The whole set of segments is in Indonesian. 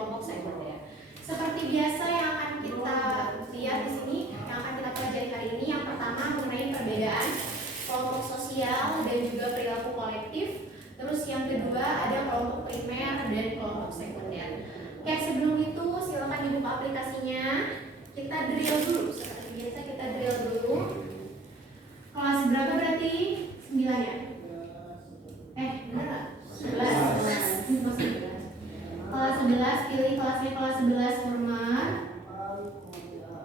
kelompok sekunder. Seperti biasa yang akan kita lihat di sini, yang akan kita pelajari hari ini, yang pertama mengenai perbedaan kelompok sosial dan juga perilaku kolektif. Terus yang kedua ada kelompok primer dan kelompok sekunder. Oke, sebelum itu silakan dibuka aplikasinya. Kita drill dulu, seperti biasa kita drill dulu. Kelas berapa berarti? 9 ya? Bener gak? 11. Kelas 11, pilih kelasnya kelas 11 format.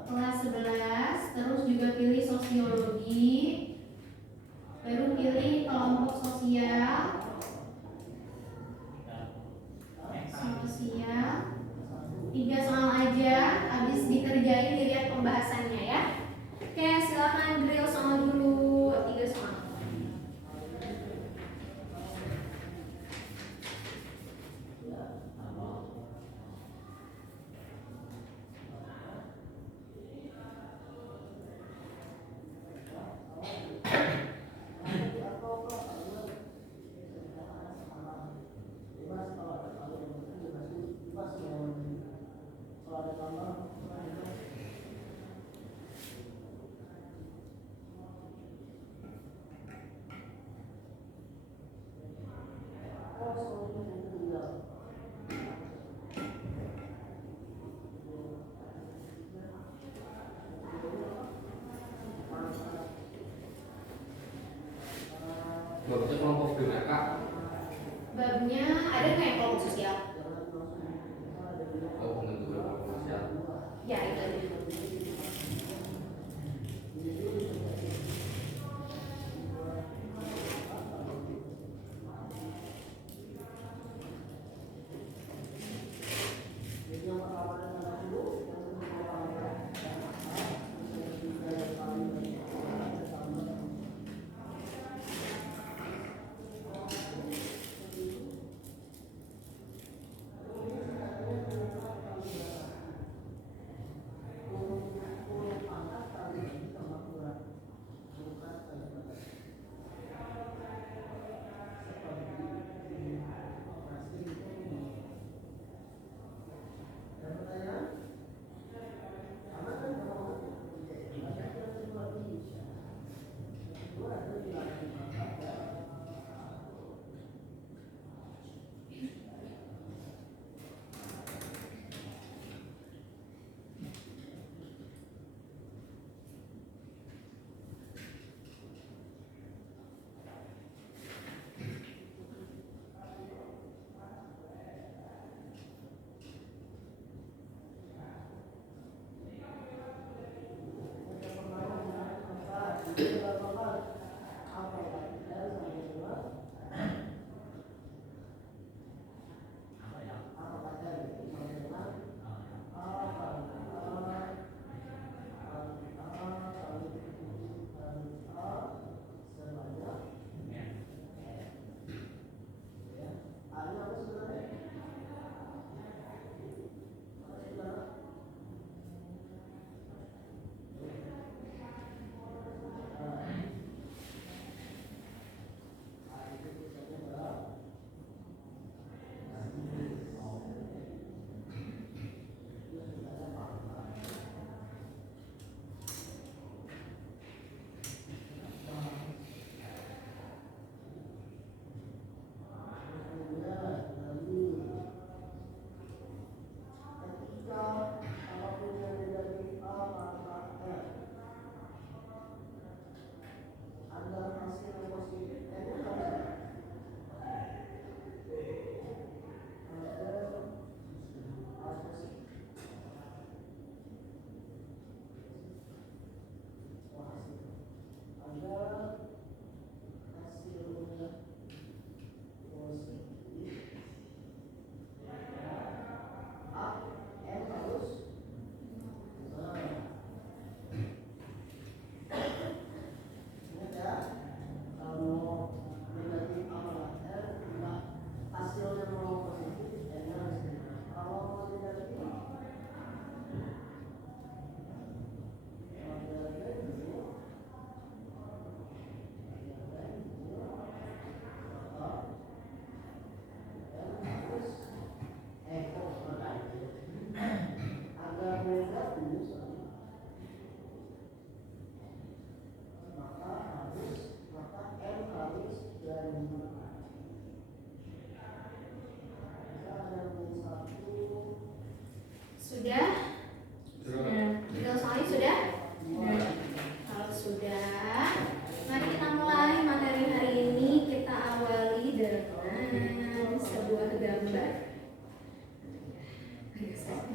Kelas 11, terus juga pilih sosiologi. Baru pilih kelompok sosial. Sosial. 3 soal aja, habis dikerjain dilihat pembahasannya ya. Oke, silakan drill soal dulu, 3 soal. Babnya kelompok primer kak. Babnya ada nggak yang kelompok sosial? Oh, pembentukan kelompok sosial. Ya, itu aja.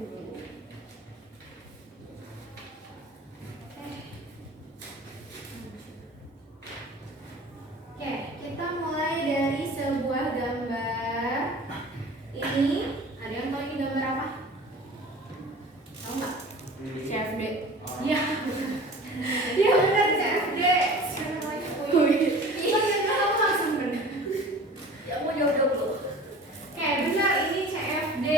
Oke, kita mulai dari sebuah gambar. Ini ada yang tahu ini gambar apa? Tahu nggak? CFD. Iya. Iya benar CFD. Iya kamu langsung benar. Ya mau jauh-jauh dulu. Oke, benar ini CFD.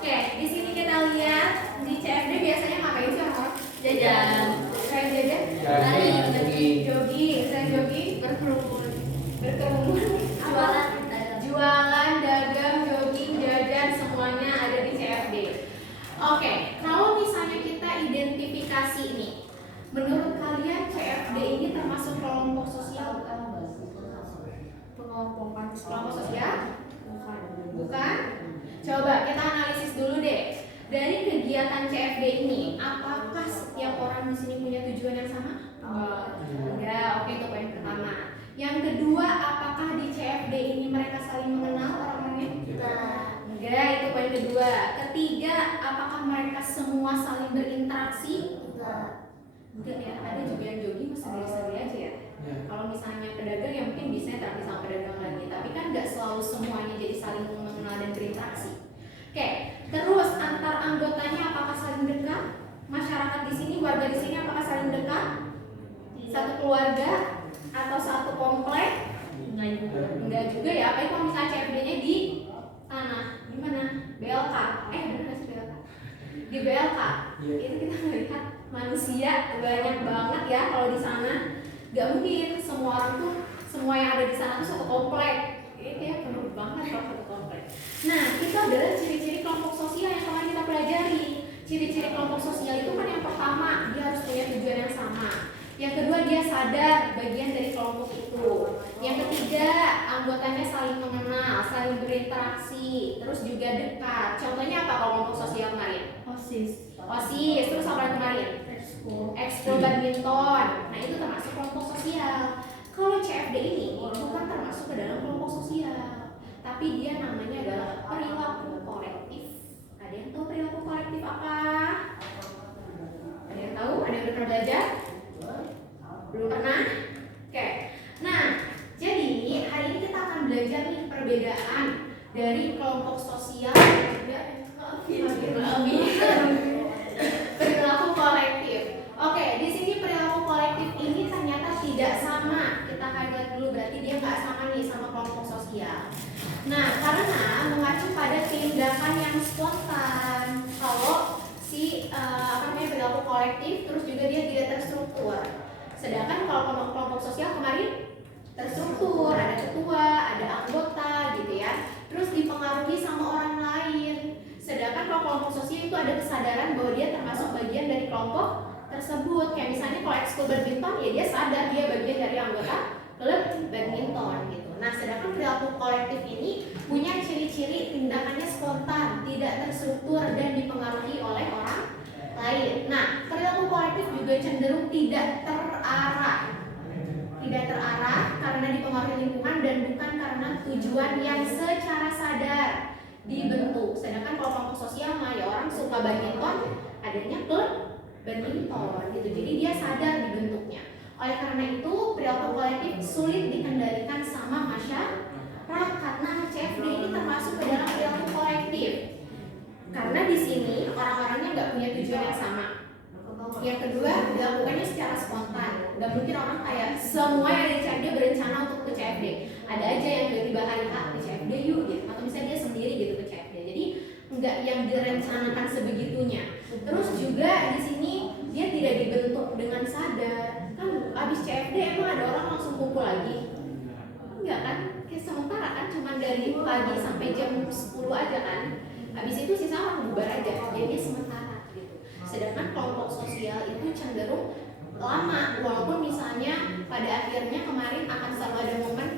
Oke, di sini kita lihat di CFD biasanya ngapain sih orang-orang? Jajan. Kayak jajan? Lari, jogging, berkerumun. Jualan, dagang, jogging, jajan, semuanya ada di CFD. Oke, kalau misalnya kita identifikasi nih, menurut kalian CFD ini termasuk kelompok sosial bukan? Kelompok sosial? Bukan? Coba kita analisis dulu deh. Dari kegiatan CFD ini, apakah setiap orang di sini punya tujuan yang sama? Enggak. Oke, itu poin pertama. Yang kedua, apakah di CFD ini mereka saling mengenal orang-orangnya? Enggak, itu poin kedua. Ketiga, apakah mereka semua saling berinteraksi? Enggak ya, ada juga yang jogging sendiri-sendiri aja ya. Kalau misalnya pedagang ya mungkin bisa tapi sama pedagang lagi. Tapi kan nggak selalu semuanya jadi saling mengenal dan berinteraksi. Oke, terus antar anggotanya apakah saling dekat? Masyarakat di sini, warga di sini apakah saling dekat? Satu keluarga atau satu komplek? Enggak juga ya. Apalagi kalau misalnya CFD-nya di tanah, di mana? BLK. Benar nggak sih BLK? Di BLK. Itu kita melihat manusia banyak banget ya kalau di sana. Gak mungkin semua orang tuh, semua yang ada di sana tuh satu komplek. Itu ya penuh banget kalau satu komplek. Nah, itu adalah ciri-ciri kelompok sosial yang kemarin kita pelajari. Ciri-ciri kelompok sosial itu kan yang pertama, dia harus punya tujuan yang sama. Yang kedua, dia sadar bagian dari kelompok itu. Yang ketiga, anggotanya saling mengenal, saling berinteraksi, terus juga dekat. Contohnya apa kalau kelompok sosial kemarin? OSIS, terus apa kemarin? Ekskul badminton. Nah, itu termasuk kelompok sosial. Kalau CFD ini bukan termasuk ke dalam kelompok sosial, tapi dia namanya adalah perilaku kolektif. Ada yang tahu perilaku kolektif apa? Ada yang tahu? Ada yang pernah belajar? Belum pernah? Oke. Nah, jadi hari ini kita akan belajar nih perbedaan dari kelompok sosial dan juga perilaku kolektif. Oke, di sini perilaku kolektif ini ternyata tidak sama. Kita highlight dulu, berarti dia nggak sama nih sama kelompok sosial. Nah, karena mengacu pada tindakan yang spontan. Kalau si perilaku kolektif, terus juga dia tidak terstruktur. Sedangkan kalau kelompok sosial kemarin terstruktur, ada ketua, ada anggota gitu ya. Terus dipengaruhi sama orang lain. Sedangkan kalau kelompok sosial itu ada kesadaran bahwa dia termasuk bagian dari kelompok tersebut. Kayak misalnya kalau ekskul badminton ya dia sadar dia bagian dari anggota klub badminton gitu. Nah, sedangkan perilaku kolektif ini punya ciri-ciri tindakannya spontan, tidak terstruktur dan dipengaruhi oleh orang lain. Nah, perilaku kolektif juga cenderung tidak terarah. Tidak terarah karena dipengaruhi lingkungan dan bukan karena tujuan yang secara sadar dibentuk. Sedangkan kalau kelompok sosial mah ya orang suka badminton, adanya klub badminton gitu. Jadi dia sadar dibentuknya. Oleh karena itu, perilaku kolektif sulit dikendalikan sama masyarakat. Nah, CFD ini termasuk ke dalam perilaku kolektif. Karena di sini orang-orangnya nggak punya tujuan yang sama. Yang kedua, dilakukannya secara spontan. Nggak mungkin orang kayak semua yang ada di CFD berencana untuk ke CFD. Ada aja yang tiba-tiba hari ke CFD yuk gitu. Atau misalnya dia sendiri gitu ke CFD. Jadi nggak yang direncanakan sebegitunya. Terus juga di sini dia tidak dibentuk dengan sadar. Kan abis CFD emang ada orang langsung kumpul lagi? Enggak kan? Kayak sementara kan cuma dari pagi sampai jam 10 aja kan. Habis itu sisa orang bubar aja. Jadi sementara gitu. Sedangkan kelompok sosial itu cenderung lama, walaupun misalnya pada akhirnya kemarin akan selalu ada momen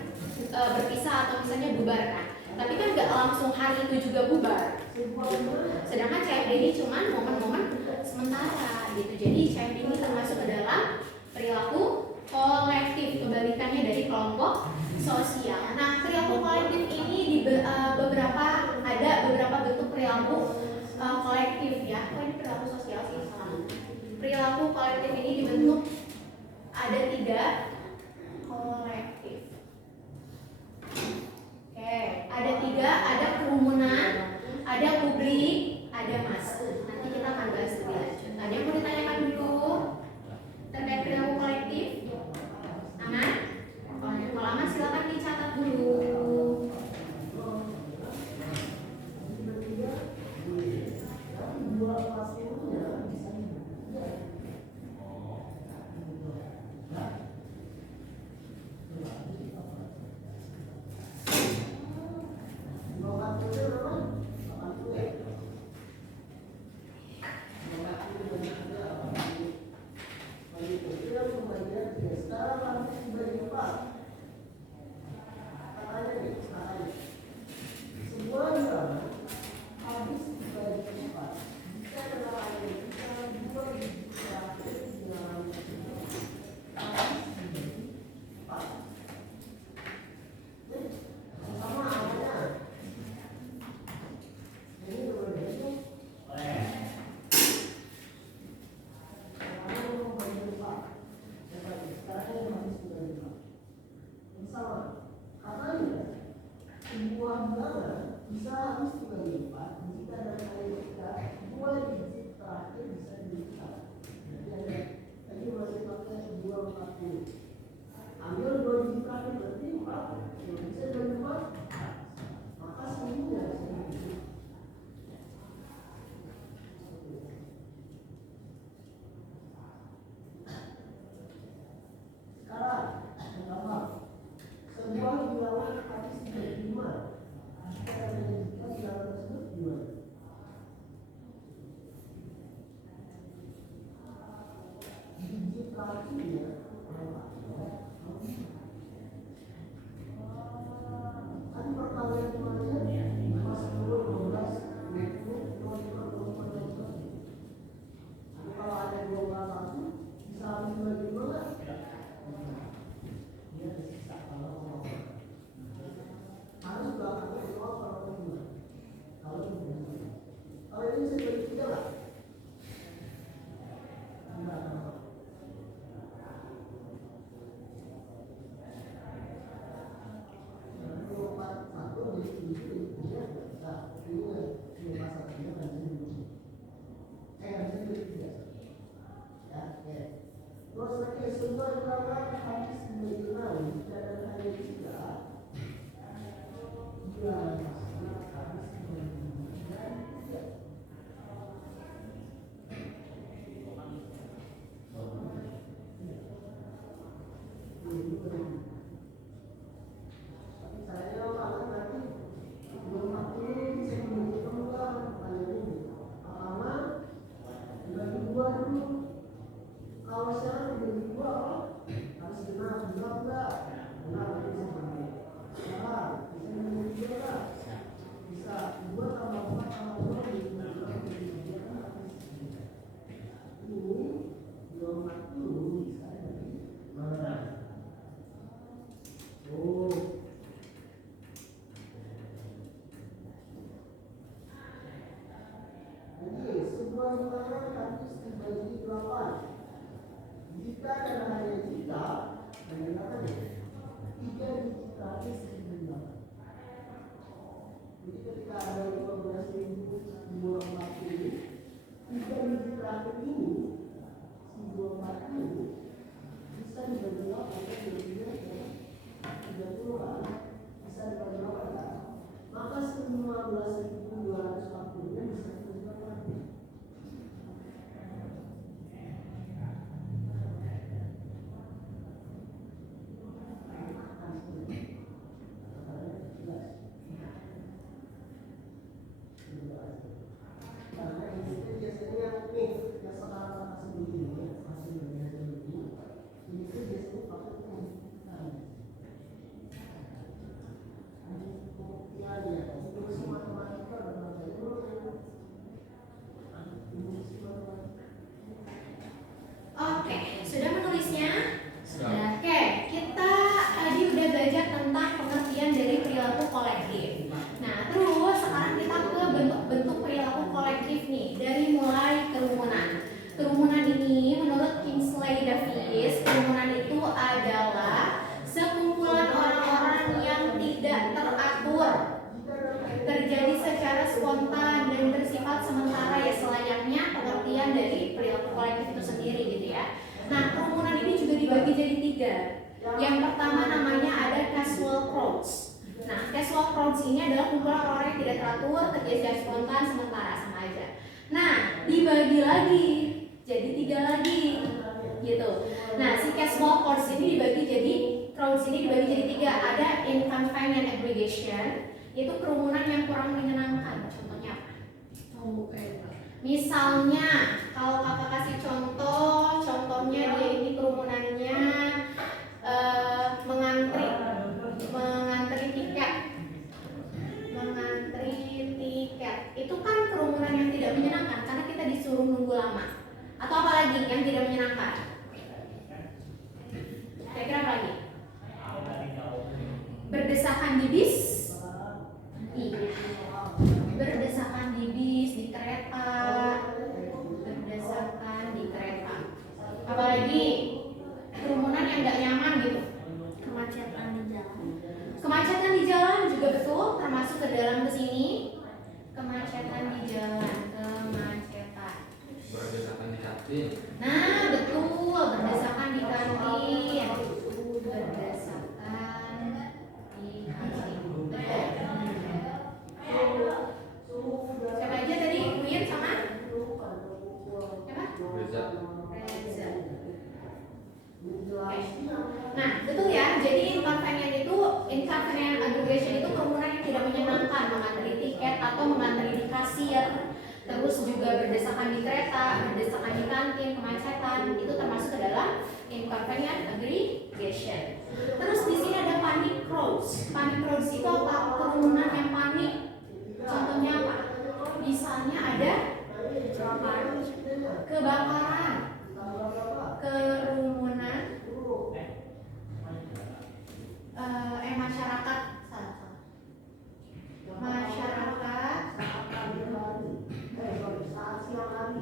berpisah atau misalnya bubar kan. Tapi kan nggak langsung hari itu juga bubar. Sedangkan CFD ini cuma momen-momen sementara gitu. Jadi CFD ini termasuk ke dalam perilaku kolektif, kebalikannya dari kelompok sosial. Nah, perilaku kolektif ini ada beberapa bentuk perilaku kolektif kolektif ya. Oh ini perilaku sosial sih salah. Perilaku kolektif ini dibentuk ada 3 kolektif. Oke, ada 3, ada kerumunan, ada publik, ada massa. Nanti kita akan bahas lebih lanjut. Ada yang mau ditanyakan dulu terkait perilaku kolektif? Aman? Kalau aman silakan dicatat dulu. Oke, sudah menulisnya? Sudah. Oke, kita tadi udah belajar tentang pengertian dari perilaku kolektif. Nah, terus sekarang kita ke bentuk-bentuk crowds ini adalah kumpulan orang yang tidak teratur, tergeser spontan, sementara, sama aja. Nah, dibagi lagi jadi 3 lagi gitu. Nah, si casual crowds ini dibagi jadi ada inconvenient aggregation, yaitu kerumunan yang kurang menyenangkan. Contohnya apa? Misalnya kalau kakak kasih contohnya dia ini kerumunannya mengantri tiket itu kan kerumunan yang tidak menyenangkan karena kita disuruh nunggu lama. Atau apa lagi yang tidak menyenangkan? Kira-kira apa lagi? Berdesakan di bis, berdesakan di bis, di kereta, berdesakan di kereta. Apalagi kerumunan yang nggak nyaman gitu. Kemacetan di jalan juga betul, termasuk ke dalam kesini. Kemacetan di jalan, kemacetan. Berdesakan di kantin. Nah betul, berdesakan di kantin. Siapa aja tadi? Uin sama? Siapa? Reza. Nah, betul ya. Jadi inconvenient aggregation itu kerumunan yang tidak menyenangkan, mengantri tiket atau mengantri di kasir. Terus juga berdesakan di kereta, berdesakan di kantin, kemacetan, itu termasuk ke dalam inconvenient aggregation. Terus di sini ada panic crowds. Panic crowds itu apa? Kerumunan yang panik. Contohnya apa? Misalnya ada kebakaran, kerumunan masyarakat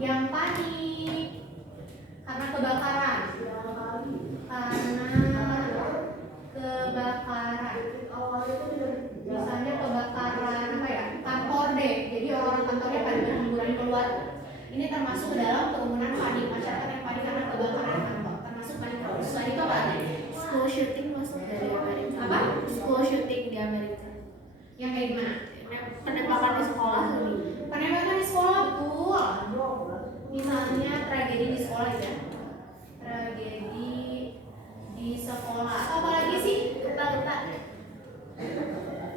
yang panik karena kebakaran, misalnya kebakaran apa ya, kantor deh, jadi orang kantornya pada berhamburan keluar. Ini termasuk ke dalam kerumunan panik, masyarakat yang panik karena kebakaran kantor, termasuk panik. Selain itu apa? School shooting masuk dari Amerika. Apa? School shooting di Amerika. Yang kayak gimana? Penembakan di sekolah. Penembakan di sekolah, betul. Misalnya tragedi di sekolah ya. Tragedi di sekolah. Atau apa lagi sih?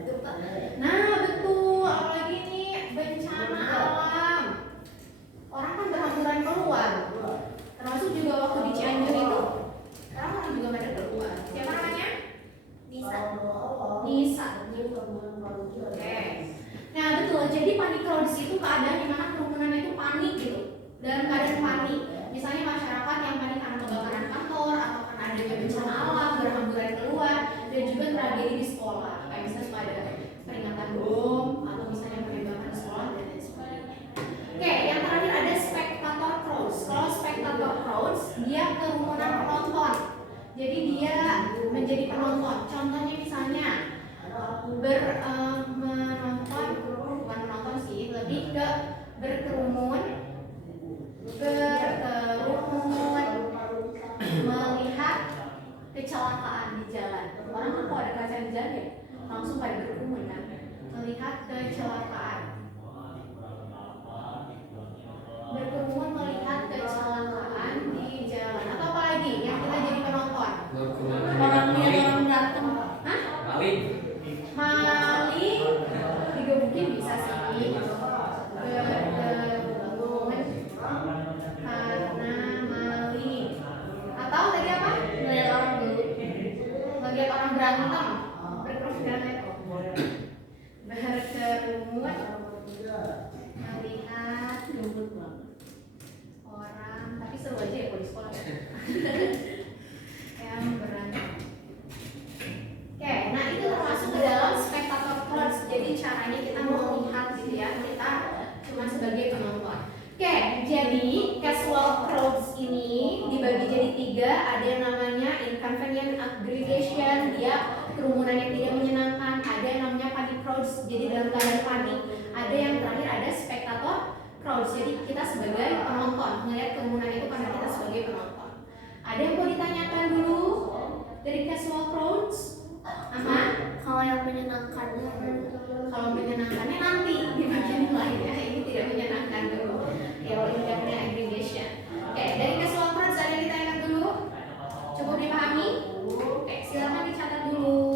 Duta. Nah, betul. Apalagi nih bencana alam. Orang kan berhamburan keluar. Termasuk juga waktu di Cianjur itu. Orang juga pada keluar. Siapa namanya? Nisa. Oke. Nah betul. Jadi panic crowds itu keadaan di mana kerumunan itu panik gitu. Dalam keadaan panik. Misalnya masyarakat yang panik karena kebakaran kantor atau karena adanya bencana alam, berhamburan keluar, dan juga tragedi di sekolah. Kayak misalnya suka ada peringatan bom atau misalnya penembakan di sekolah dan lain sebagainya. Oke, yang terakhir ada spectator crowds. Kalau spectator crowds dia kerumunan penonton. Jadi dia menjadi penonton. Contohnya misalnya bukan menonton sih, lebih ke berkerumun melihat kecelakaan di jalan. Orang kan kalau ada kaca di jalan ya langsung pada berkerumun kan, melihat kecelakaan. Berkerumun melihat kecelakaan di jalan. Atau apa lagi yang kita jadi penonton? Orang berantem. Hah? Maling. Digebukin bisa sih. Berkerumun karena maling. Atau tadi apa? Melihat orang berantem. Berkerumun melihat orang, tapi seru aja ya kalau di sekolah ya. Yang berantem. Oke, nah itu termasuk ke dalam spectator crowds. Jadi caranya kita melihat gitu ya, kita cuma sebagai penonton. Oke, jadi casual crowds ini dibagi jadi 3. Ada yang namanya inconvenient aggregation, dia kerumunan yang tidak menyenangkan. Ada yang namanya panic crowds, jadi dalam keadaan panik. Ada yang terakhir ada spectator crowds, jadi kita sebagai penonton melihat kerumunan itu karena kita sebagai penonton. Ada yang mau ditanyakan dulu dari casual crowds? Aha. Kalau yang menyenangkannya Kalau menyenangkannya nanti di bagian lainnya, ini tidak menyenangkan dulu. Ya, independent aggregation. Oke, dari casual verbs ada yang ditanyakan dulu? Cukup dipahami? Oke, silakan dicatat dulu.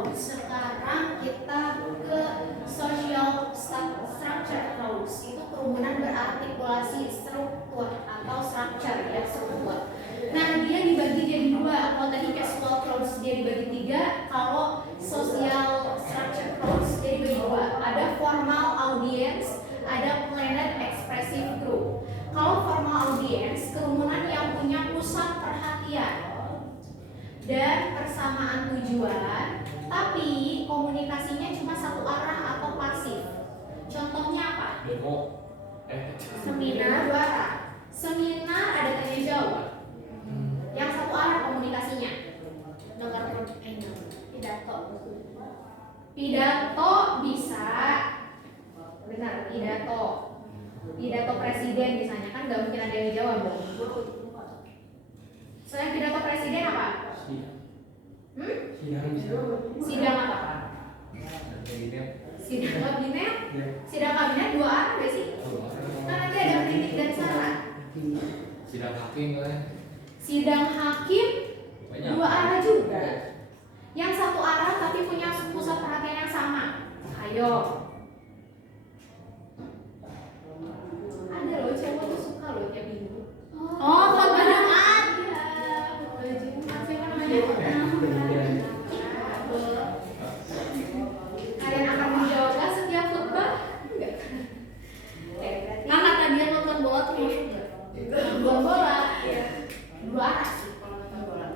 crowds. Sekarang kita ke social structure crowds. Itu kerumunan berartikulasi struktur atau structure ya, struktur. Nah, dia dibagi jadi dua. Kalau tadi casual crowds dia dibagi tiga, kalau social structure crowds dia dibagi dua. Ada formal audience, ada planned expressive group. Kalau formal audience, kerumunan yang punya pusat perhatian dan persamaan tujuan, tapi komunikasinya cuma satu arah atau pasif. Contohnya apa? Demo. Seminar dua arah. Seminar ada tanya jawab. Yang satu arah komunikasinya. Dengar pidato. Pidato bisa. Benar, pidato. Pidato presiden misalnya kan nggak mungkin ada yang jawab dong. Selain pidato presiden apa? Sidang apa? Sidang kabinet? Sidang kabinet dua arah gak sih? Kan nanti ada kritik dan saran. Sidang hakim kan? Sidang hakim dua arah juga. Yang satu arah tapi punya pusat perhatian yang sama. Ayo. Ada loh cewek tuh suka loh tiap minggu. Oh, khotbah Jumat. Iya, khotbah Jumat siapa namanya? Kalian akan menjawabkan setiap khotbah? Enggak. Nah, kata dia nonton bola tuh masuk nggak? Nonton bola, ya. Dua arah sih kalau nonton bola.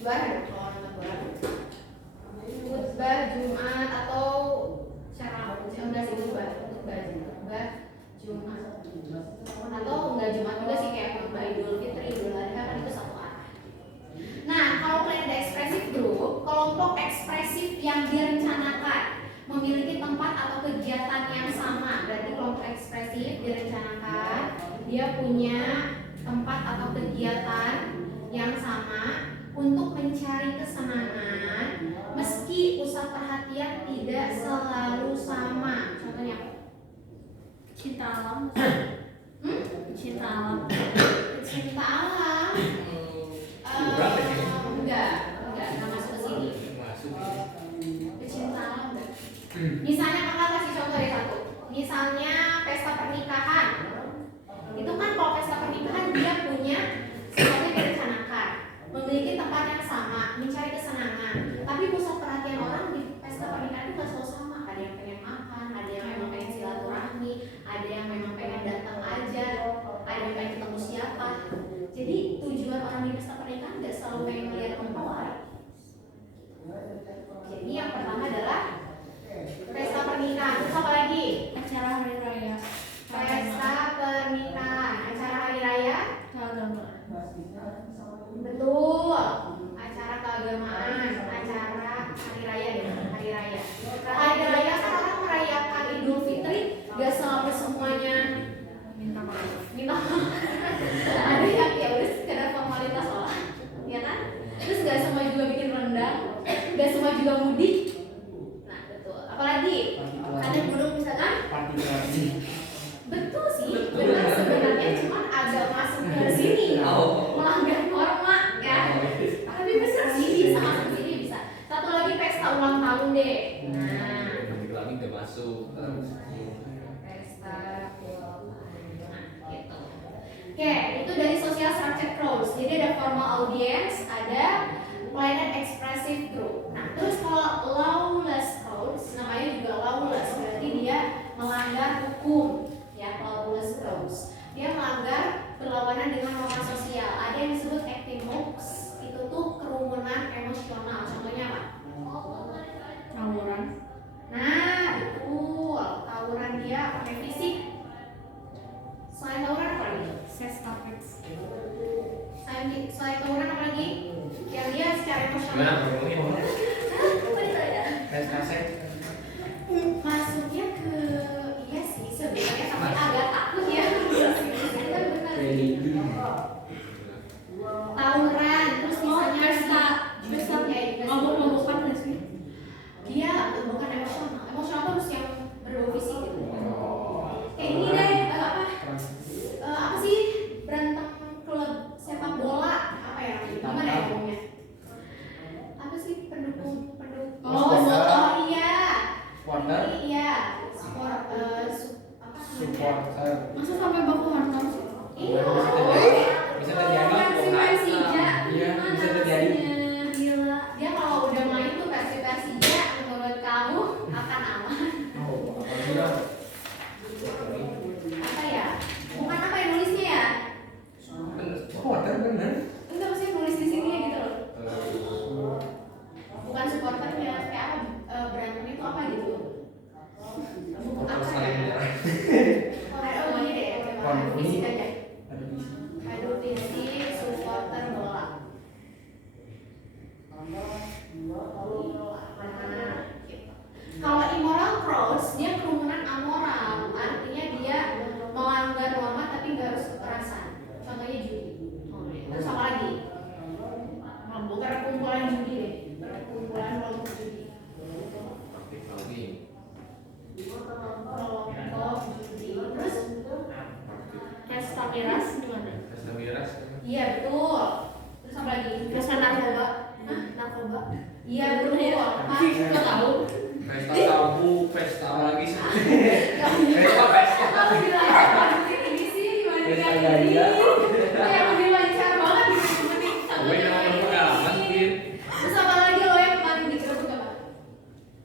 Dua arah dong kalau nonton bola. Khotbah Jumat atau cara enggak sih khotbah Jumat atau enggak Jumat juga sih kayak khotbah Idul Fitri, Idul Adha kan itu satu arah. Nah, kalau planned expressive group, kelompok ekspresif yang direncanakan memiliki tempat atau kegiatan yang sama. Berarti kelompok ekspresif direncanakan dia punya tempat atau kegiatan yang sama untuk mencari kesenangan meski pusat perhatian tidak selalu sama. Contohnya apa? Cinta alam. Cinta alam. Cinta alam. Enggak masuk ke sini. Masuk. Pecinta alam enggak? Misalnya kakak kasih contoh ya satu. Misalnya pesta pernikahan. Itu kan kalau pesta pernikahan dia punya sesuatu yang direncanakan, memiliki tempat yang sama, mencari kesenangan. Tapi pusat perhatian orang di pesta pernikahan itu nggak selalu sama. Ada yang pengen makan, ada yang memang pengen silaturahmi, ada yang memang pengen datang aja, ada yang pengen ketemu siapa. Jadi tujuan orang di pesta pernikahan nggak selalu pengen melihat mempelai. Jadi yang pertama adalah pesta pernikahan. Terus apa lagi? Acara hari raya. Pesta pernikahan, acara hari raya. Keagamaan. Betul. Acara keagamaan, acara hari raya ya, hari raya. Hari raya kan orang merayakan Idul Fitri, gak selalu semuanya Minta maaf. minta maaf. Ada yang ya udah sekedar formalitas lah, ya kan? Terus gak semua juga bikin rendang, gak semua juga mudik. Nah betul. Apalagi ada burung misalkan. Betul sih, benar sebenarnya cuman agak masuk ke sini, melanggar norma ya. Tapi benar sih bisa masuk ke sini bisa. Satu lagi pesta ulang tahun deh. Nah, Lagi udah masuk. pesta ulang tahun. Nah, gitu. Oke, itu dari social structure crowds. Jadi ada formal audience, ada planned expressive group. Nah, terus kalau lawless crowds, namanya juga lawless, berarti dia melanggar hukum. Ya, lawless crowds. Dia melanggar berlawanan dengan norma sosial. Ada yang disebut actimokes, itu tuh kerumunan emosional. Contohnya apa? Tawuran. Nah, betul. Tawuran dia pakai fisik. Selain tawuran apa lagi? Sex topics. Selain tawuran apa lagi? Yang dia secara emosional. Nah, ngomongin. berkumpul. Gak tahu. Pesta tabu, pesta apa lagi sih? Pesta. Pesta. Kamu bilang ini sih gimana Pesta kayak gini? gaya. Kayak lebih lancar banget dibanding sama Gue yang yang pengalaman lain. Vin. Terus apa lagi lo yang paling digeruduk apa?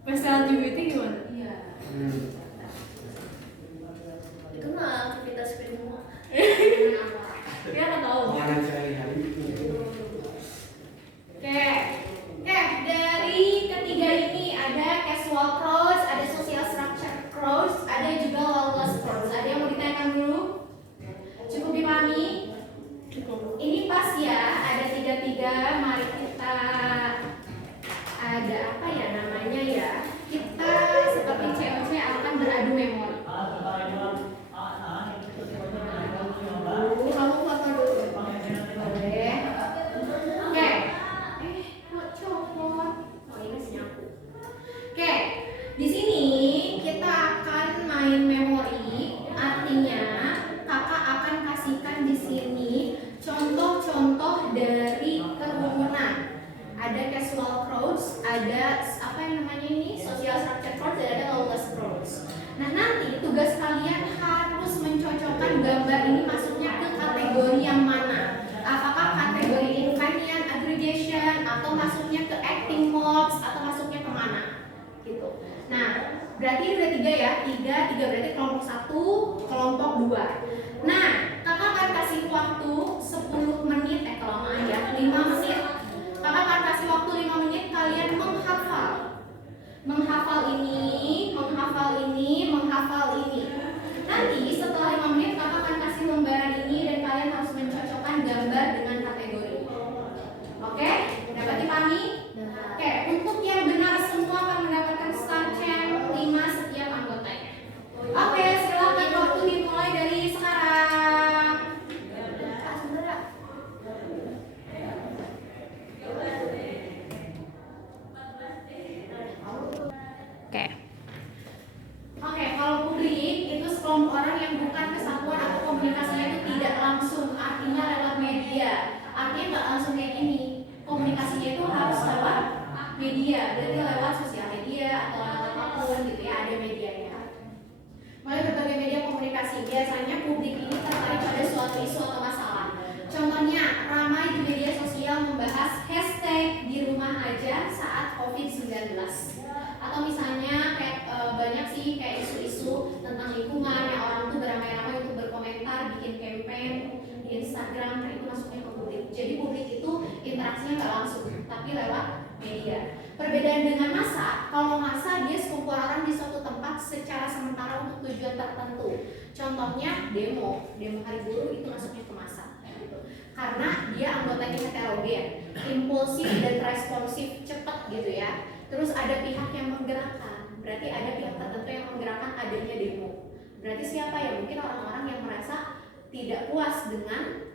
Pesta LGBT gimana? Iya. Itu mah aktivitas semua. Dia nggak tahu. Makanan sehari-hari. Oke, dari ketiga ini ada casual crowds, ada social structure crowds, ada juga lawless crowds. Ada yang mau ditanyakan dulu? Cukup dipahami? Ini pas ya, ada tiga-tiga. Mari kita ada apa ya namanya ya? Kita seperti COC akan beradu memori. Kamu foto dulu. Boleh. Oke. Kok copot? Oh ini masih nyapu. Oke. Di sini kita akan main memori. Artinya kakak akan kasihkan di sini contoh-contoh dari kerumunan. Ada casual crowds, ada apa yang namanya ini social structure crowds, dan ada lawless crowds. Nah nanti tugas kalian harus mencocokkan gambar ini masuknya ke kategori yang mana. Apakah kategori invariant aggregation atau masuknya ke acting mobs atau masuknya kemana? Gitu. Nah berarti ini udah tiga ya, tiga berarti kelompok 1, kelompok 2. Nah kakak akan kasih waktu 10 menit, kelamaan ya, 5 menit. Kakak akan kasih waktu 5 menit kalian menghafal ini, menghafal ini. Nanti setelah 5 menit kakak akan kasih lembaran ini dan kalian harus mencocokkan gambar dengan kategori. Oke? Dapat dipahami? Oke, untuk yang benar semua akan mendapatkan star champ 5 setiap anggotanya. Oke, silakan waktu dimulai dari sekarang. Oke, kalau publik itu sekelompok orang yang bukan kesatuan atau komunikasinya itu tidak langsung, artinya lewat media. Artinya nggak langsung kayak gini. Komunikasinya itu harus lewat media, berarti lewat sosial media atau lewat apapun gitu ya, ada medianya. Mulai berbagai media komunikasi, biasanya publik ini tertarik pada suatu isu atau masalah. Contohnya, ramai di media sosial membahas hashtag di rumah aja saat COVID-19. Atau misalnya kayak banyak sih kayak isu-isu tentang lingkungan yang orang tuh beramai-ramai untuk berkomentar, bikin campaign di Instagram, nah itu masuknya ke publik. Jadi publik itu interaksinya nggak langsung, tapi lewat media. Perbedaan dengan massa, kalau massa dia sekumpulan orang di suatu tempat secara sementara untuk tujuan tertentu. Contohnya demo hari buruh itu masuknya ke massa. Gitu. Karena dia anggotanya heterogen, impulsif dan responsif, cepat gitu ya. Terus ada pihak yang menggerakkan, berarti ada pihak tertentu yang menggerakkan adanya demo. Berarti siapa ya? Mungkin orang-orang yang merasa tidak puas dengan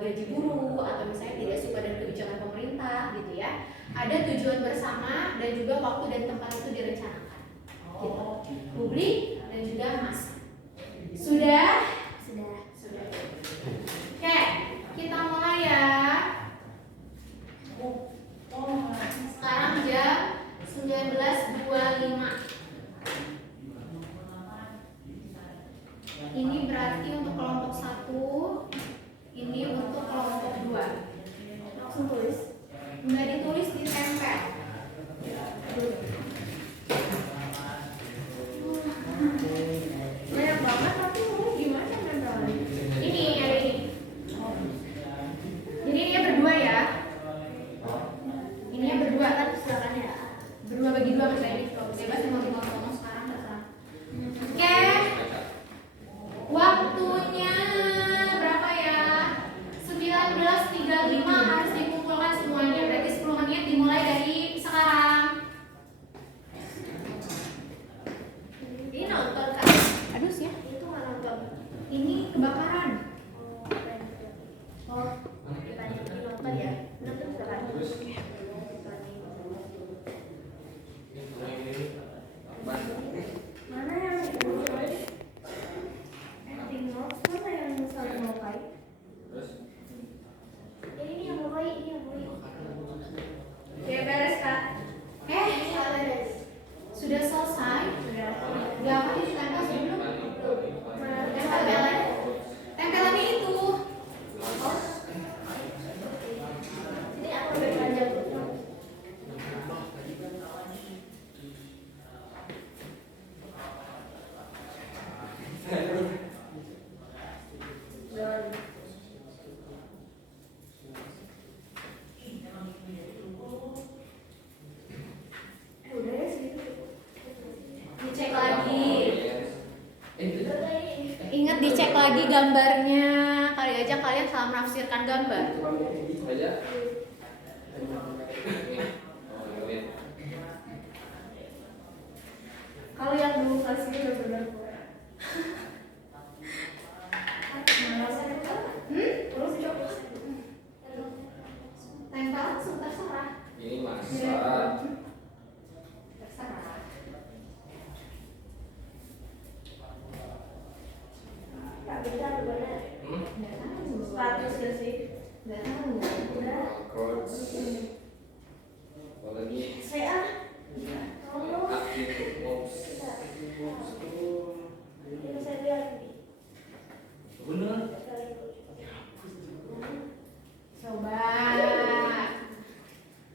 gaji buruh atau misalnya tidak suka dengan kebijakan pemerintah gitu ya. Ada tujuan bersama dan juga waktu dan tempat itu direncanakan. Gitu. Publik dan juga massa. Sudah. Oke, kita mulai ya. Sekarang jam 19.25. Ini berarti untuk kelompok 1, ini untuk kelompok 2. Langsung tulis. Enggak ditulis, ditempel. Banyak banget tapi mau gimana nempelnya? Ini ada ini. Jadi ini berdua ya. Ini berdua kan silakan ya. Berdua bagi dua misalnya ini. Bebas mau ngomong sekarang terserah. Oke. Waktunya berapa ya? 19.35 harus dikumpulkan semuanya. Berarti 10 menit dimulai dari sekarang. lagi gambarnya, kali aja kalian salah menafsirkan gambar. Aja. Kalau yang dulu kasih udah benar kok. Terus coba. Tempel terserah. Ini masa. Terserah. Kak bisa benar. Nggak tahu. 100 gak sih? Nggak tahu. Udah. Chords. Apalagi Saya aktif moves. itu saya lihat nih. Bener. Coba.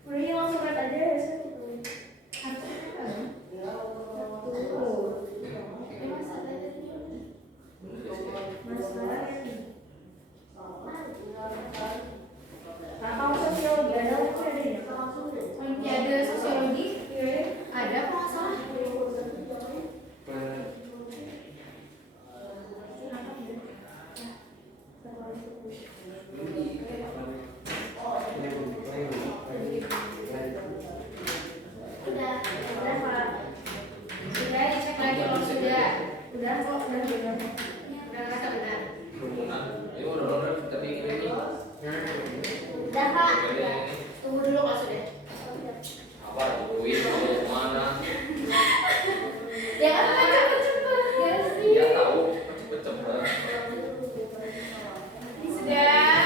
Udah ya langsung lihat aja ya saya. Olimpiade sosiologi ada kok nggak salah. Sudah dicek lagi kalau sudah. Udah kok, udah benar. Udah ngerasa benar. Kerumunan. Ini udah bener tapi ini. Udah kak. Tunggu dulu kalau sudah. Apa tungguin mau kemana? Ya kan cepet-cepet ya sih. Dia tahu cepet-cepet. Sudah.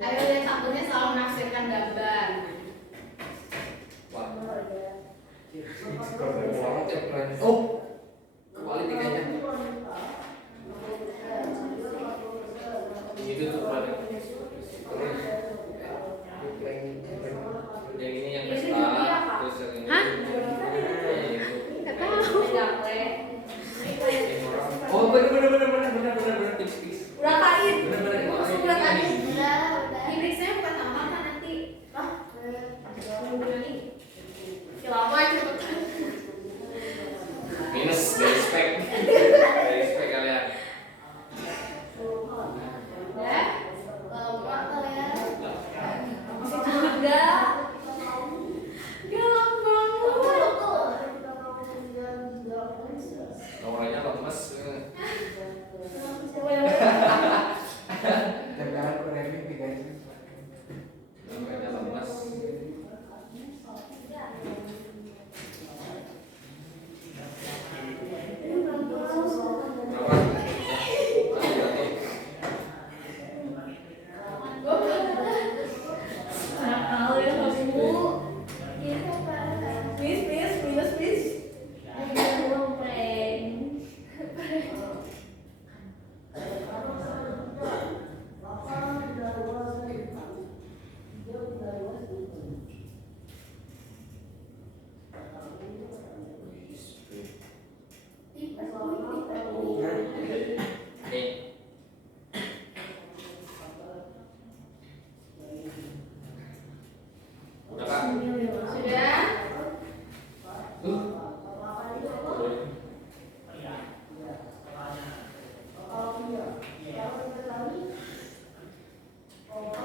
Ayo lihat satunya selalu menafsirkan gambar. Wah. Oh, kembali tiganya. Itu tuh berarti. Yang ini yang pesta, terus yang ini. Hah? Itu. Nggak tahu. Oh, bener tips. Udah kain. Bener. Langsung lihat aja. Diperiksa bukan sama kan nanti. Lama cepetan. Minus dari spek kalian. Ya. Lama kalian. Udah. Galang banget. Nomornya lemes. Nomornya lemes. Berapa? Tahu ya kamu. Miss. Belum prank. Nih. Udah kan? Sudah.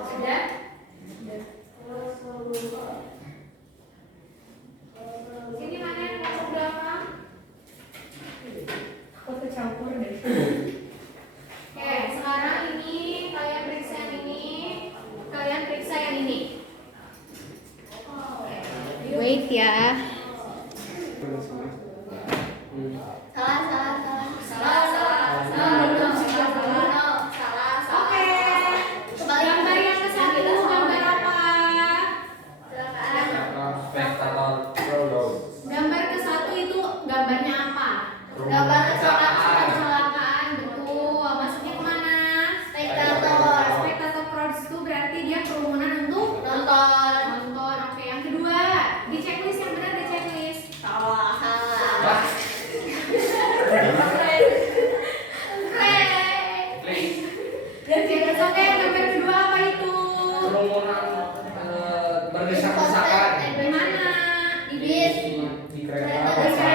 Sudah. Sini mana yang masuk belakang? Aku kecampur deh. Oke, sekarang ini kalian periksa yang ini, kalian periksa yang ini. Wait ya. Salah. Oke. Gambar yang ke satu gambar apa? Spektator. Gambar ke satu itu gambarnya apa? Gambar Kecelakaan, betul. Maksudnya kemana? Spektator. Spektator crowds itu berarti dia kerumunan untuk Nonton. nonton. Oke, yang kedua di checklist yang benar di checklist. Salah. Wah, Keren. Oke, gambar kedua apa itu? kerumunan berdesak-desakan. Di mana? Di bis. Di Kereta. kereta.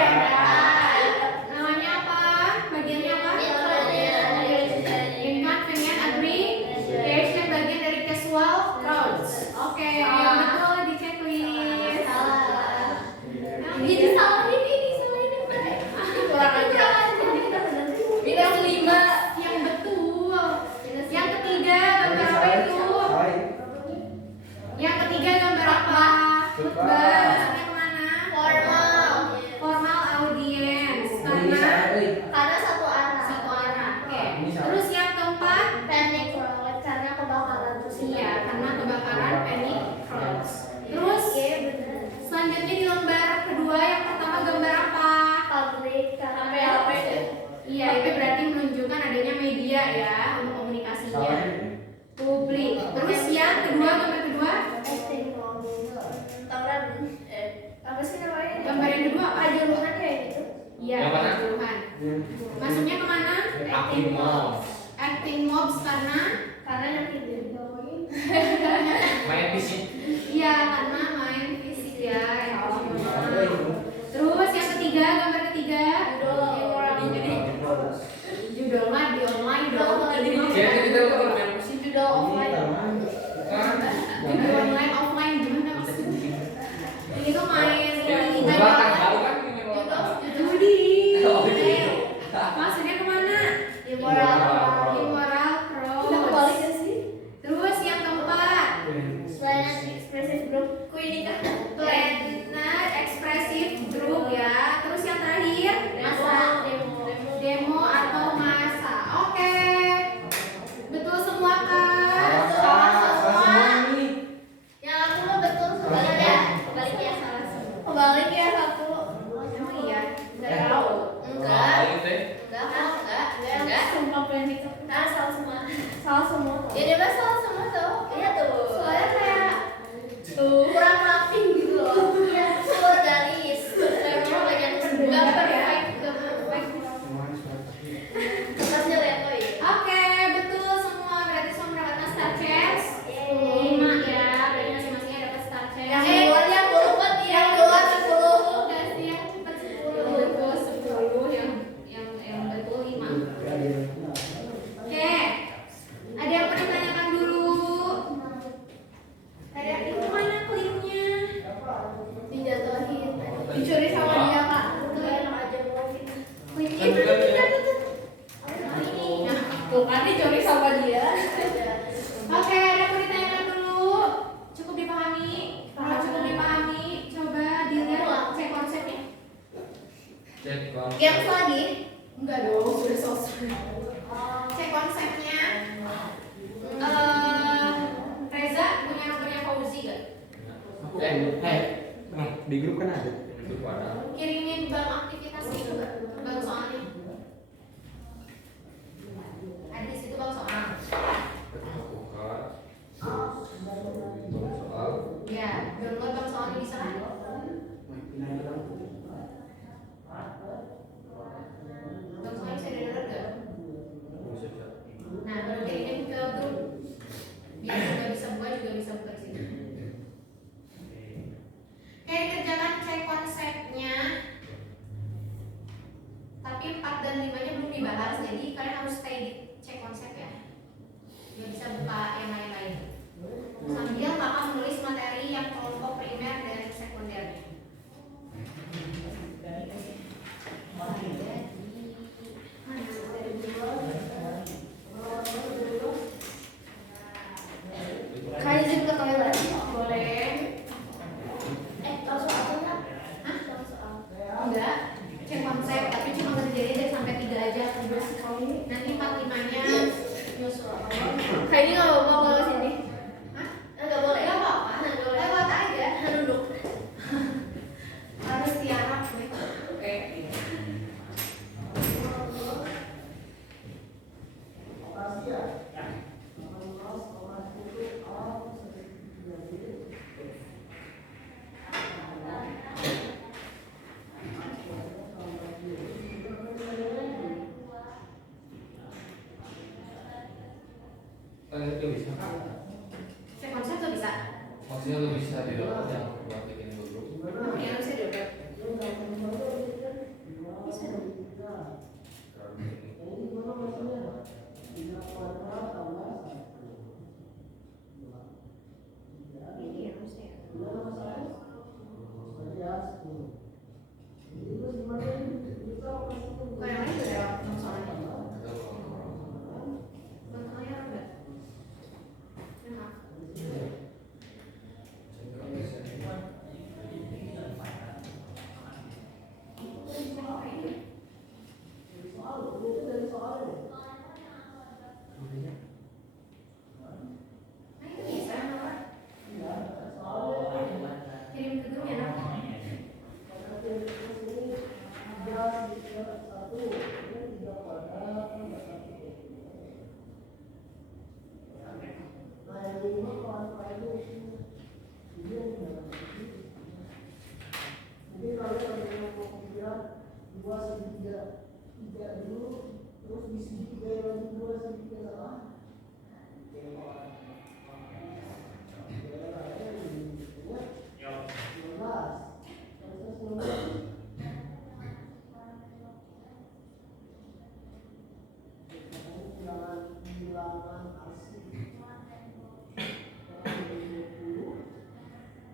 Khutbah. Masuknya kemana? Formal. Formal audience. Karena Satu arah. satu arah. Oke. Terus yang keempat, Panic crowd karena kebakaran iya, karena kebakaran panic crowds. Terus selanjutnya di lembar kedua yang pertama gambar apa? Public HP. Iya, itu berarti menunjukkan adanya media ya untuk komunikasinya. Publik. Terus yang kedua, gambar kedua, apa sih namanya? gambar yang kedua apa? Pajuruhan kayak gitu. Iya, Yang mana? keseluruhan. Masuknya kemana? Acting mobs. Acting mobs karena yang gitu. Main fisik. iya, karena main fisik ya. Terus yang ketiga, gambar ketiga, judul mah di online dong. Jadi kita lagi main fisik. Judul offline. Kan? Judul online offline gimana maksudnya? Ini tuh main Udah kan tahu kan ini judi. Oh, iya. Maksudnya kemana? Immoral. Immoral Udah kebalik cross. ya sih? Terus yang keempat, Selain expressive group, kuinika. Planet Expressive Group ya. Terus yang terakhir, Masa demo atau masa. Oke. Betul semua kan? Salah semua. Yang aku mah betul kebalik ya. Kebalik ya salah semua. Kebalik ya satu. Emang iya? Enggak tahu. Enggak. Gitu ya. Enggak. Sumpah panic. Ah, salah semua. Salah semua. Ya dia mah salah semua tuh. Iya tuh. Soalnya kayak tuh kurang rapi gitu loh. Iya, full garis. Memang banyak enggak perfect, enggak perfect. Masih level ya. Oke, betul semua. Berarti semua mendapatkan star chance. Yeay. 5 ya. Berarti masing-masingnya dapat star chance. Yang keluar yang keluar yang keluar 10. Enggak sih ya. 10 yang betul 5. Oke. Ada yang mau ditanyakan dulu? Kayak Itu mana klaimnya? dijatuhin. Dicuri sama dia, Kak. Enggak enak aja buat kita. Klaimnya Kan juga itu ya. Ini. Nah, tuh kan dicuri sama dia. Ada. Oke, ada yang mau ditanyakan dulu? Cukup dipahami? Kalau cukup dipahami, coba dilihat cek konsepnya. Cek konsep. Games lagi. Enggak dong, sudah selesai. Cek konsepnya. Reza punya nomornya Fauzi gak? Di grup kan ada. Itu pada. Kirimin bank aktivitasnya itu gak? Bank soalnya. Ada di situ bank soal. Buka. Soal. Ya, download bank soalnya bisa kan? Bank soalnya bisa download gak? Nah, baru kirimin ke grup. Biar juga bisa buka juga bisa buka di sini. Kayak dikerjakan cek konsepnya. Tapi 4 dan 5-nya belum dibahas, jadi kalian harus stay di cek konsep ya. Biar bisa buka yang lain-lain. Sambil kakak menulis materi yang kelompok primer dan sekundernya. Kayak izin ke toilet. Boleh. Tahu soal apa enggak? Hah? Tahu soal. Enggak. Cek konsep, tapi cuma kerjain dari sampai 3 aja. Nanti 4-5-nya nyusul. Kayak ini nggak apa-apa kalau sini. Hah? Enggak boleh. Enggak apa-apa. Nggak boleh. Lewat aja. Duduk. Harus tiarap nih. Oke. Itu bisa. Cek konsep tuh bisa. Maksudnya lu bisa di dalam yang buat bikin dulu. Oh, ya bisa diudah. Bisa dong. Ini ya harusnya ya. Bukan yang lain juga ada bang soalnya. Bang soalnya ada. Ya, maaf.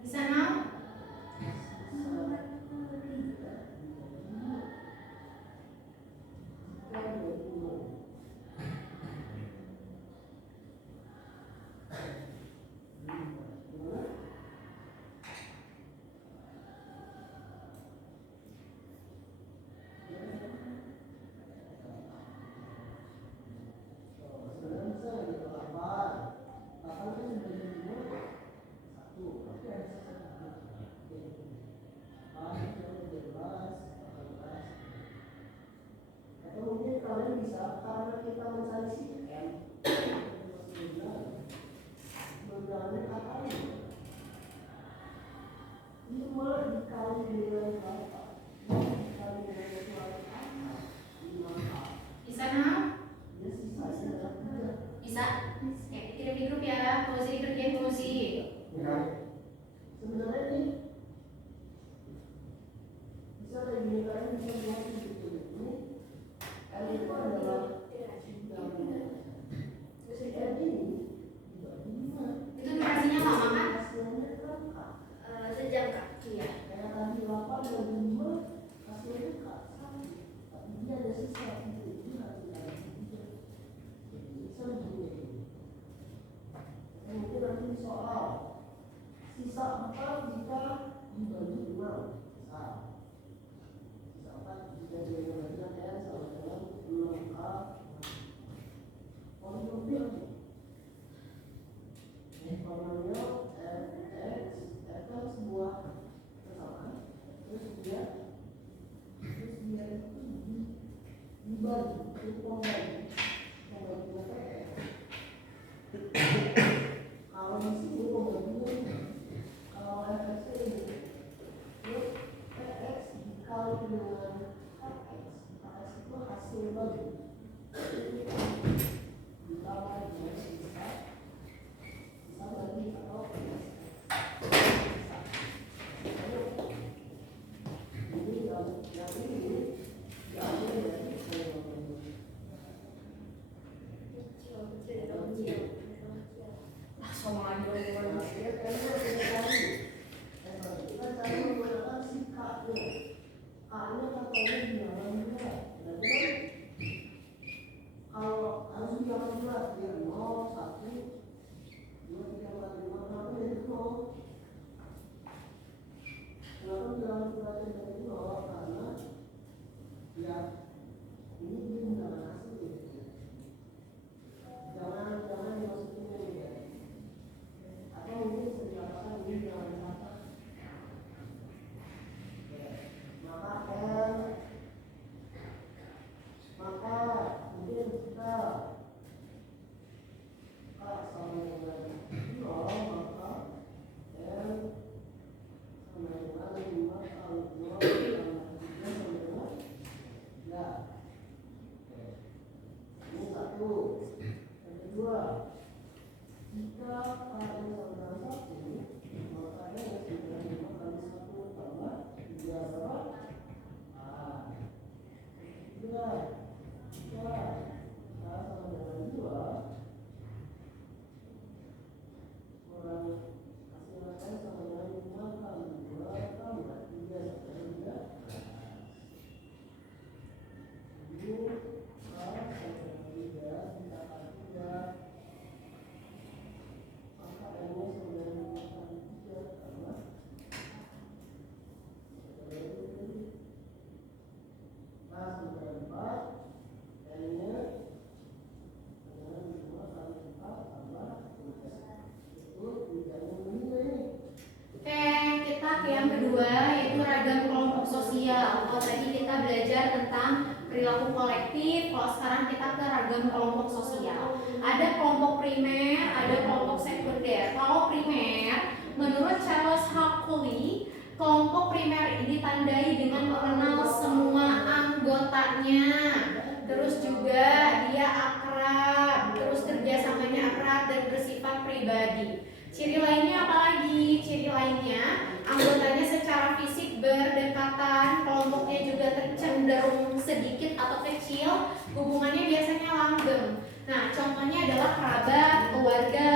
Bisa now? Bisa now? Bisa? Oke, kirim di grup ya. Fauzi dikerjain Fauzi. Sebenarnya nih bisa digunakan bisa buat seperti ini. L itu adalah yang ini dibagi 5. Itu durasinya lama kan? Hasilnya berapa? Sejam kak. Iya. Kayak tadi 8 dan 5 hasilnya kak 1. Tapi dia ada sisa itu hasil dari 3. Jadi bisa begini. Mungkin nanti soal sisa 4 jika dibagi 6. Sisa 4 jika dibagi 6 N sama dengan 6A polinomial. Polinomial Fx akan sebuah kesamaan. Terus dia itu dibagi, itu pembagi Px. Kalau di sini pembaginya, kalau Fx ini, terus Px dikali dengan Hx, Hx itu hasil bagi. Ditambah dengan sisa bagi atau ini yang ini diambil dari kalau harus diambil bulat dia 0, 1, 2, 3, 4, 5, 6 dari 0. Kenapa jangan dibaca dari 0? Karena ya ini dia menggunakan hasil gitu. Jangan dimasukin ini ya. Atau mungkin bisa dikatakan ini jangan kata. Maka mungkin kita sama dengan 0, maka N sama dengan 5 kali 0 tambah 3 sama dengan ya. Ini satu. Yang kedua, jika kali sama dengan 1, maka N sama dengan 5 kali 1 tambah 3 berapa? Kedua, jika sama dengan 2 kurang hasilnya sama dengan 5 kali 2 tambah 3 sama dengan 3. 7 sama dengan 3 ditambah 3. Maka N-nya sama dengan 5 kali 3 tambah 4. N-nya dengan 5 kali 4 tambah 12. Itu tidaknya menilai ini. Oke, kita ke yang kedua yaitu ragam kelompok sosial. Kalau tadi kita belajar tentang perilaku kolektif, kalau sekarang kita ke ragam kelompok sosial. Ada kelompok primer, ada kelompok sekunder. Kalau primer, menurut Charles Huxley, kelompok primer ini ditandai dengan mengenal semua anggotanya, terus juga dia akrab, terus kerjasamanya erat dan bersifat pribadi. Ciri lainnya apa lagi? Ciri lainnya anggotanya secara fisik berdekatan, kelompoknya juga cenderung sedikit atau kecil, hubungannya biasanya langgeng. Nah, contohnya adalah kerabat, keluarga,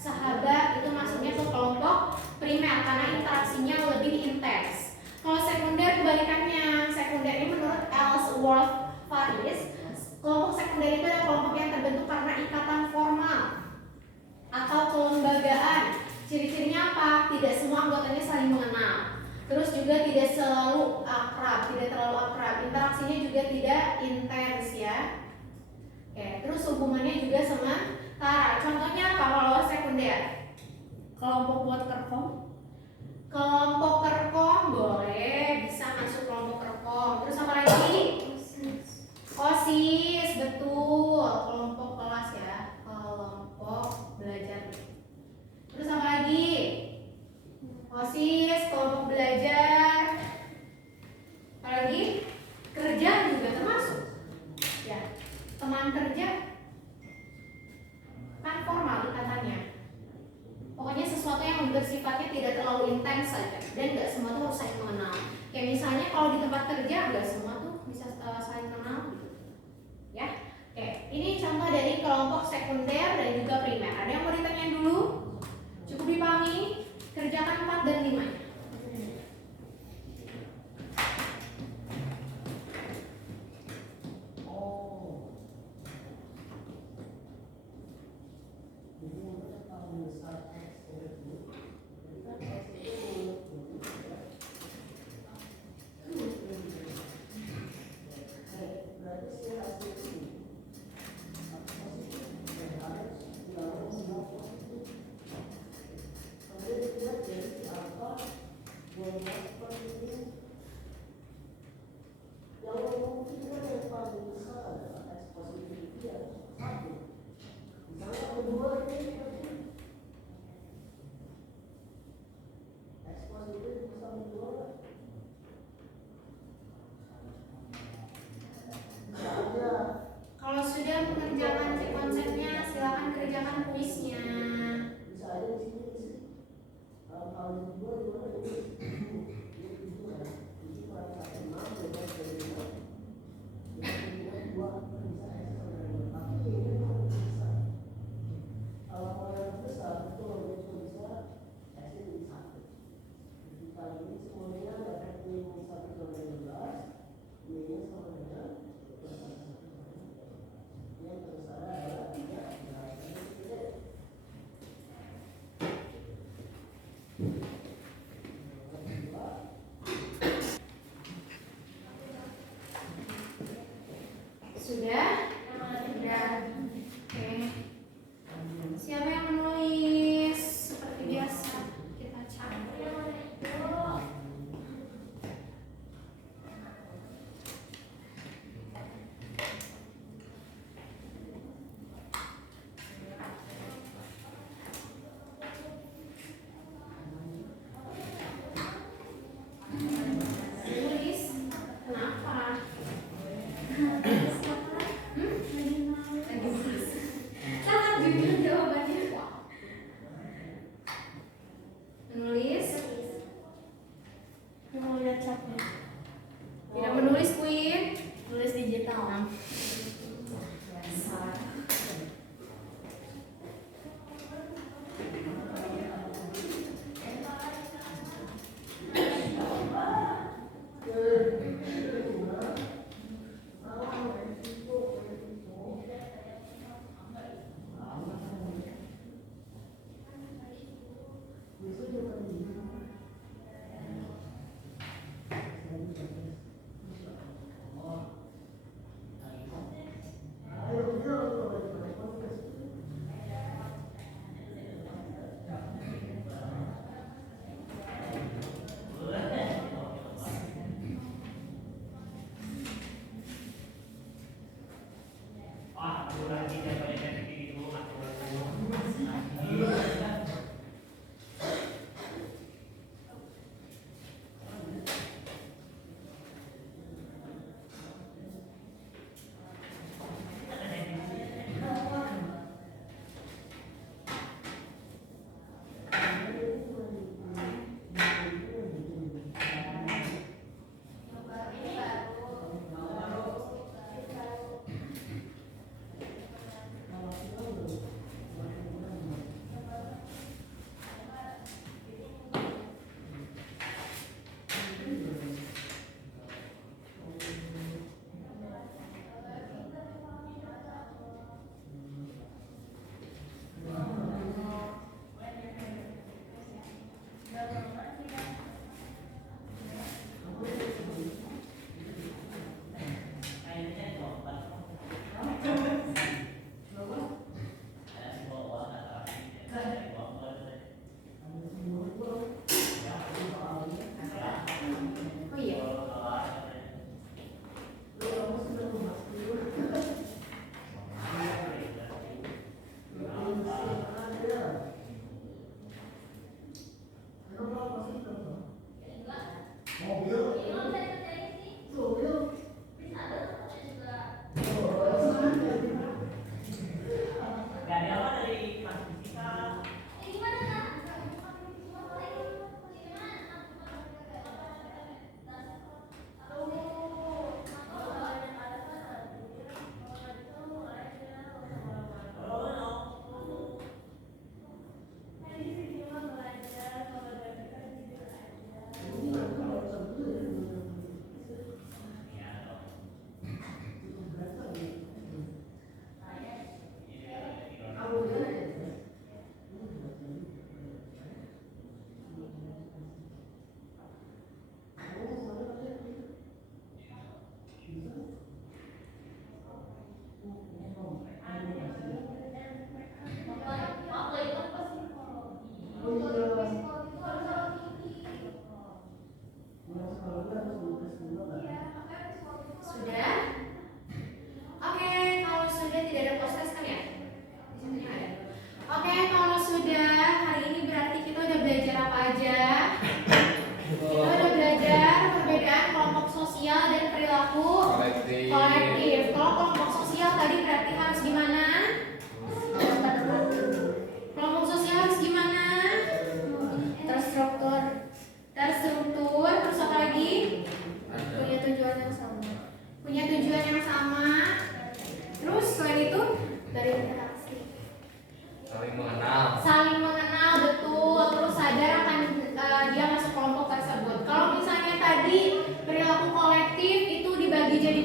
sahabat, itu masuknya ke kelompok primer karena interaksinya lebih intens. Kalau sekunder kebalikannya, sekunder ini menurut Ellsworth Faris, kelompok sekunder itu adalah kelompok yang terbentuk karena ikatan formal atau kelembagaan. Ciri-cirinya apa? Tidak semua anggotanya saling mengenal. Terus juga tidak selalu akrab, tidak terlalu akrab. Interaksinya juga tidak intens ya. Oke, terus hubungannya juga sementara. Contohnya apa kalau sekunder? Kelompok buat kerkom. Kelompok kerkom boleh, bisa masuk kelompok kerkom. Terus apa lagi? OSIS, betul. Kelompok kelas ya, kelompok belajar. Terus apa lagi? OSIS, kelompok belajar. Apa lagi? Kerja juga termasuk. Ya, teman kerja kan formal ikatannya. Pokoknya sesuatu yang bersifatnya tidak terlalu intens saja dan nggak semua tuh harus saling mengenal. Kayak misalnya kalau di tempat kerja nggak semua tuh bisa saling kenal gitu. Ya, oke. Ini contoh dari kelompok sekunder dan juga primer. Ada yang mau ditanyain dulu? Cukup dipahami? Kerjakan 4 dan 5. Kalau sudah mengerjakan konsepnya, silakan kerjakan kuisnya. Sudah?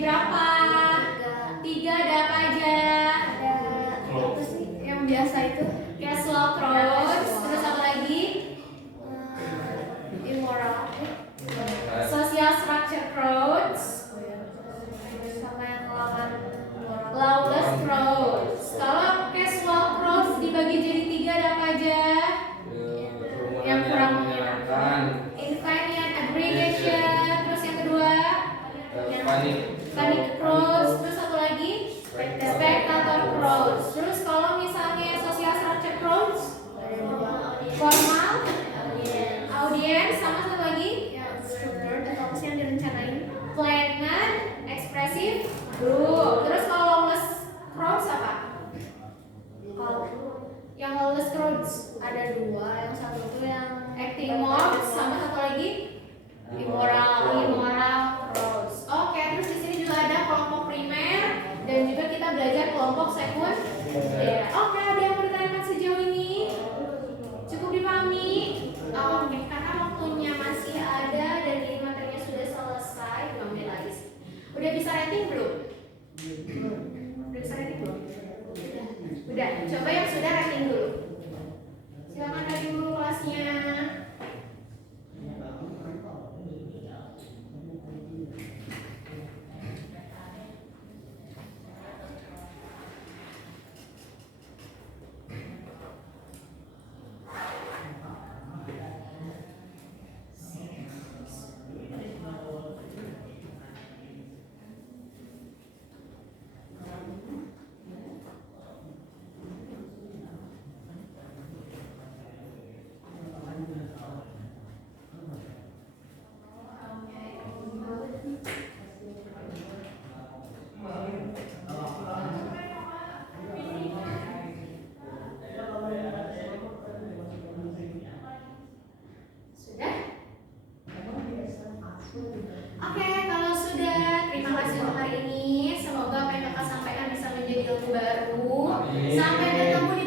berapa? 3 ada apa aja? Ada apa sih yang biasa itu? Casual clothes, terus apa lagi? Immoral. Social structure clothes, Sama yang lawan moral. lawless clothes. Kalau casual clothes dibagi jadi 3 ada apa aja? Kerumunan Yang kurang menyenangkan, Inconvenient aggregation, terus yang kedua panik clothes, terus satu lagi spectator clothes. Terus kalau misalnya social structure clothes, formal, audience, sama satu lagi Structured atau apa sih yang direncanain? planned, expressive, group. Terus kalau lawless crowds apa? Kalau Yang lawless crowds ada 2, yang satu tuh yang acting mobs, sama satu lagi immoral crowds. Oke, terus di sini juga ada kelompok primer dan juga kita belajar kelompok sekunder. Oke, ada yang mau ditanyakan sejauh ini? Cukup dipahami? Oke, karena waktunya masih ada dan ini materinya sudah selesai, 5 menit lagi sih. Udah bisa rating belum? Udah bisa rating belum? Udah. Coba yang sudah rating dulu. Silakan rating dulu kelasnya. Sudah? Oke, kalau sudah, terima kasih untuk hari ini. Semoga apa yang kakak sampaikan bisa menjadi ilmu baru. Amin. Sampai bertemu di